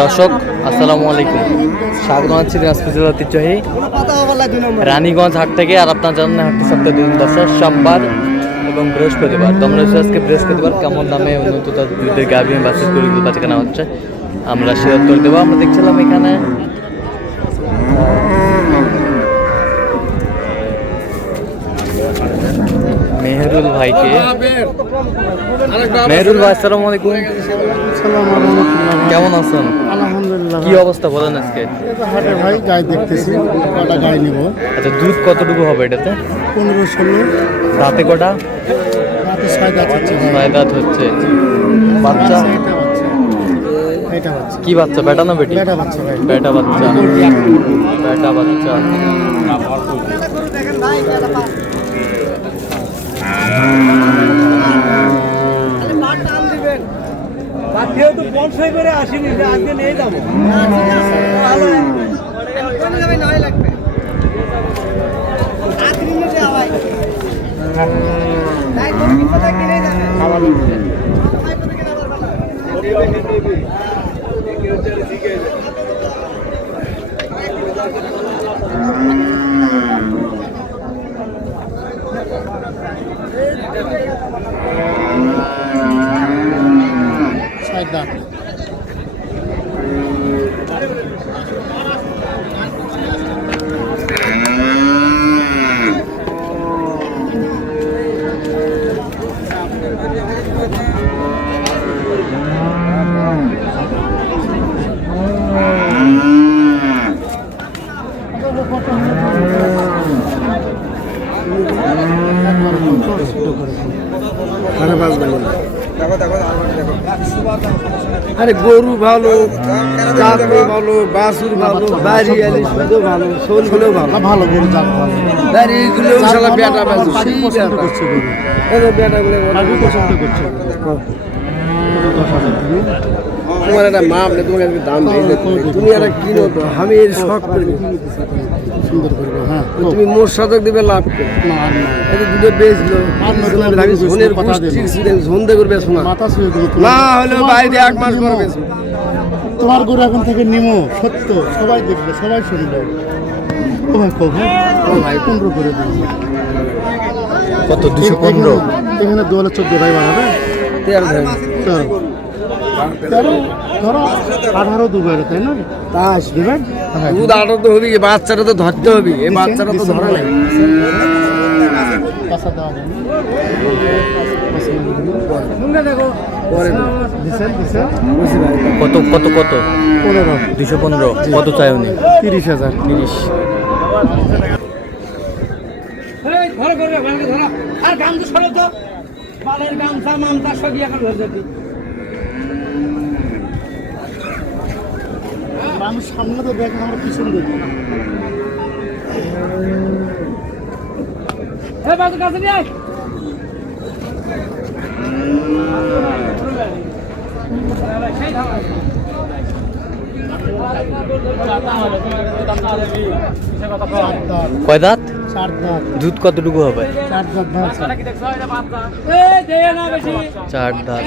দর্শক আসসালামু আলাইকুম, স্বাগত জানাচ্ছি দিনাজপুর জেলার ঐতিহ্যবাহী রানীগঞ্জ হাট থেকে। আর আপনার জানেন হাটটি সপ্তাহে দুদিন বসে, সোমবার এবং বৃহস্পতিবার। তোমরা আজকে বৃহস্পতিবার কেমন দামে উন্নত দুধের গাভী বাছুর গরুগুলো বাচ্চা কেনা হচ্ছে আমরা শেয়ার করে দেবো। আমরা দেখছিলাম এখানে মেহেরুল ভাইকে। মেহেরুল ভাই আসসালামু আলাইকুম, কেমন আছেন? আলহামদুলিল্লাহ। কি অবস্থা বলেন আজকে? হাটে ভাই গাই দেখতেছি, কটা গাই নিব। আচ্ছা, দুধ কতটুকু হবে এটাতে? 15-16। দাঁতে কটা? রাতে 6 দাঁত হচ্ছে। 6 দাঁত হচ্ছে। বাচ্চা এটা বাচ্চা। কি বাচ্চা, বেটা না বেটি? বেটা বাচ্চা ভাই। বেটা বাচ্চা, বেটা বাচ্চা। করে আসিনি, আজকে নিয়ে যাবো। আরে গরু ভালো, চাকরি ভালো, বাসুর ভালো, বাড়ি আলি শুধু ভালো, সোল গুলো ভালো, ভালো গরু চাক ভালো, বাড়ি গুলো শালা বেটা বাসু সেই পছন্দ করছে গরু। এই বেটা গুলো আমি পছন্দ করছি। তোমার একটা মাপ নেই, তোমাকে আমি দাম দিই, তুমি একটা কিনো তো, আমি এর শখ করবি সুন্দর করবো। হ্যাঁ, তুমি মোট শতক দিবে লাভ এটা দুটো বেচলো, আমি ঝোনের ঝোনতে করবে শোনা না হলেও বাইরে 1 মাস করবে। তোমার গরু এখন থেকে নিমো সত্য, সবাই দেখবে, সবাই শুনবে। ও ভাই ও ভাই 15 করে দিন। কত? 215। এখানে 214 টাকা বাড়াবে। 13 ধরো 18 দুবার, তাই না? তা আসবেন দুধ 18 তো হবে, বাচ্চাটা তো ধরতে হবে, এই বাচ্চাটা তো ধরা নাই। কত কত কত? 15। 215। কত চাই উনি? 30,000। 30। মানুষ সামনে তো দেখে, আমরা পিছন দেখি। কয় দাঁত? 4 দাঁত। দুধ কতটুকু হবে? 4 দাঁত। 4 দাঁত।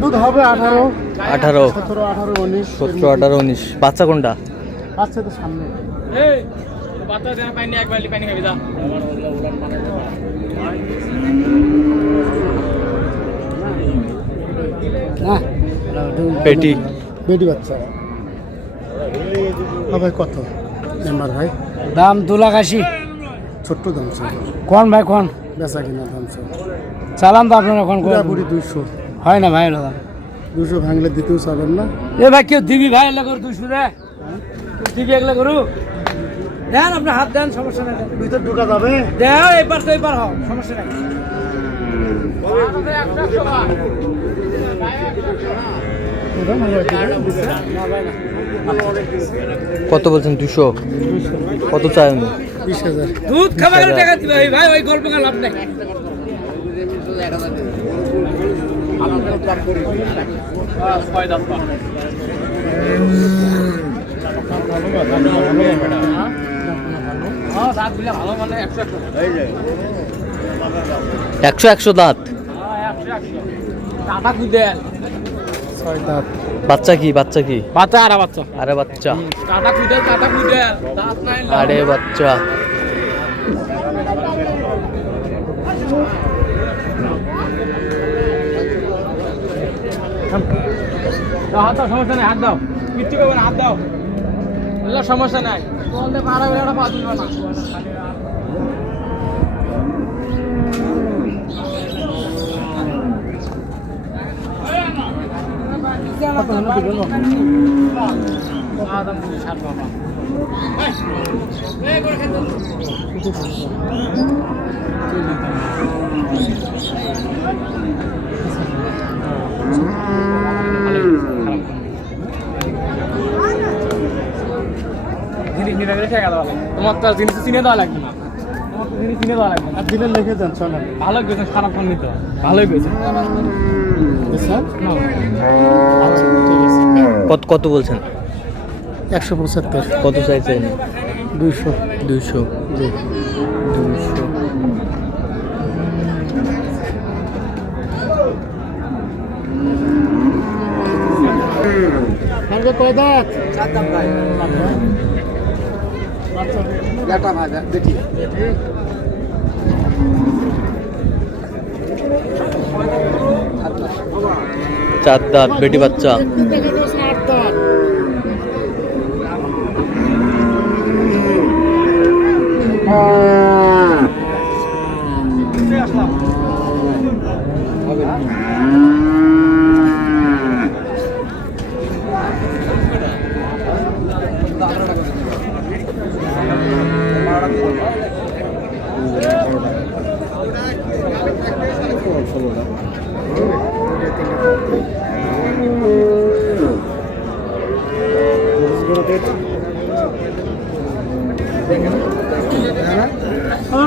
দুধ হবে 18, 18, 17, 18, 19। 17, 18, 19। বাচ্চা কোনটা? আচ্ছা, তো সামনে পেটি বেটি বাচ্চা। ভাই কত মেম্বার ভাই? দাম 2,80,000। ছোট্ট দাম ছিল কোন ভাই? কোন বেচা কিনা দাম ছিল? চালান তো আপনারা কোন পুরি 200 হয় না ভাই? দাম 200 ভাঙলে দিতেও চাবেন না? এ ভাই কেউ দিবি ভাই? এগুলো করে 200 রে দিবি, এগুলো করু দেন, আপনি হাত দেন, সমস্যা নাই। ভিতর ঢুকা যাবে, দেও এবার তো এবার হও, সমস্যা নাই। কত বলছেন? 200। কত চাই উনি? 20,000। দুধ খাবার টাকা দিবে ভাই, ওই গল্প লাভ নাই। একশো একশো দাঁত। কাটা কুদেল ছয় দাঁত বাচ্চা কি বাচ্চা কি বাচ্চা আর বাচ্চা আরে বাচ্চা কাটা কুদেল দাঁত নাই আরে বাচ্চা হাত দাও সমস্যা নাই হাত দাও কিচ্ছু করবে না হাত দাও এগুলো সমস্যা নাই বলতে পারা বেড়া পা দিবে না তোমার তো জিনিস চিনে দেওয়া লাগবে না তোমার তো জিনিস চিনে দেওয়া লাগবে না দিলে লিখে দেন চলেন ভালো গেছে খারাপ ফোন নিতে ভালোই গেছে স্যার আচ্ছা ঠিক আছে কত কত বলছেন 175 কত চাইছেন 200 200 জি 200 কালকে কয় দাঁত চার দাম ভাই এটা ভাই দেখি চার দাঁত বেটি বাচ্চা আট দাঁত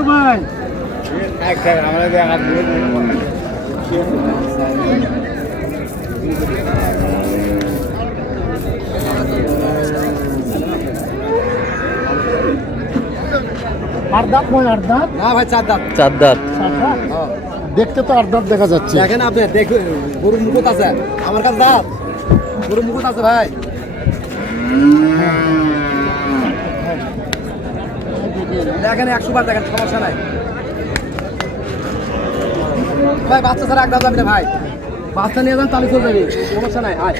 ভাই আট দাঁত নয় আট দাঁত না ভাই চার দাম চার দাঁত সাত দাঁত? দেখতে তো আট দাঁত দেখা যাচ্ছে দেখেন আপনি দেখুন গরুর মুকুট আছে আমার কাছে দাঁত গরুর মুকুট আছে ভাই দেখেন 100 বার দেখেন সমস্যা নাই ভাই বাচ্চা ছাড়া এক দাম যাবে না ভাই বাচ্চা নিয়ে যান তাহলে চলে যাবে সমস্যা নাই আয়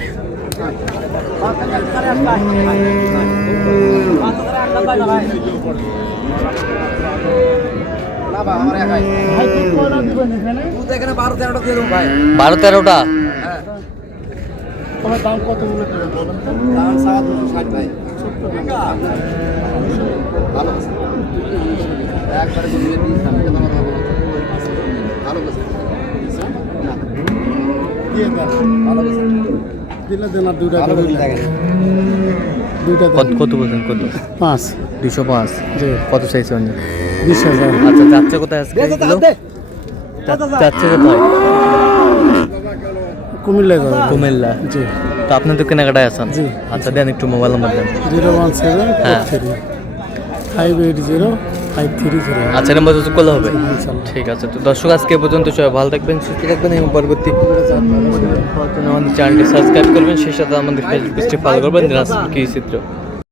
বাচ্চা ছাড়া এক দাম বাচ্চা ছাড়া এক দাম যায় না ভাই না ভাই আমার একাই ভাই ঠিক কয়টা দিবেন এখানে তুই তো এখানে 12-13টা দিয়ে দেবো ভাই 12-13টা হ্যাঁ তোমার দাম কত বলে দেবেন বলেন তো দাম 260 ভাই ভালো আছে একবারে যদি দিই তাহলে তো আমার ভালো আছে না দিয়ে দেন ভালো আছে দিলে দেন আর দুইটা ভালো করে করে দেখেন দুইটা কত দেন কত বলছেন কত 5 205 জি কত চাইছে অন্য 20,000 আচ্ছা যাচ্ছে কোথায় আজকে এগুলো? যাচ্ছে কোথায় কুমিল্লায় যাবে কুমিল্লা জি তো আপনার তো কেনাকাটায় আছেন জি। আচ্ছা দেন একটু মোবাইল নাম্বার দেন 017 580 530 আচ্ছা নাম্বার যোগাযোগ করলে হবে ইনশাআল্লাহ ঠিক আছে তো দর্শক আজকে এ পর্যন্ত সবাই ভালো থাকবেন সুস্থ থাকবেন এবং পরবর্তী আমাদের চ্যানেলটি সাবস্ক্রাইব করবেন সেই সাথে আমাদের ফেসবুক পেজটি ফলো করবেন দিনাজপুর কৃষি চিত্র।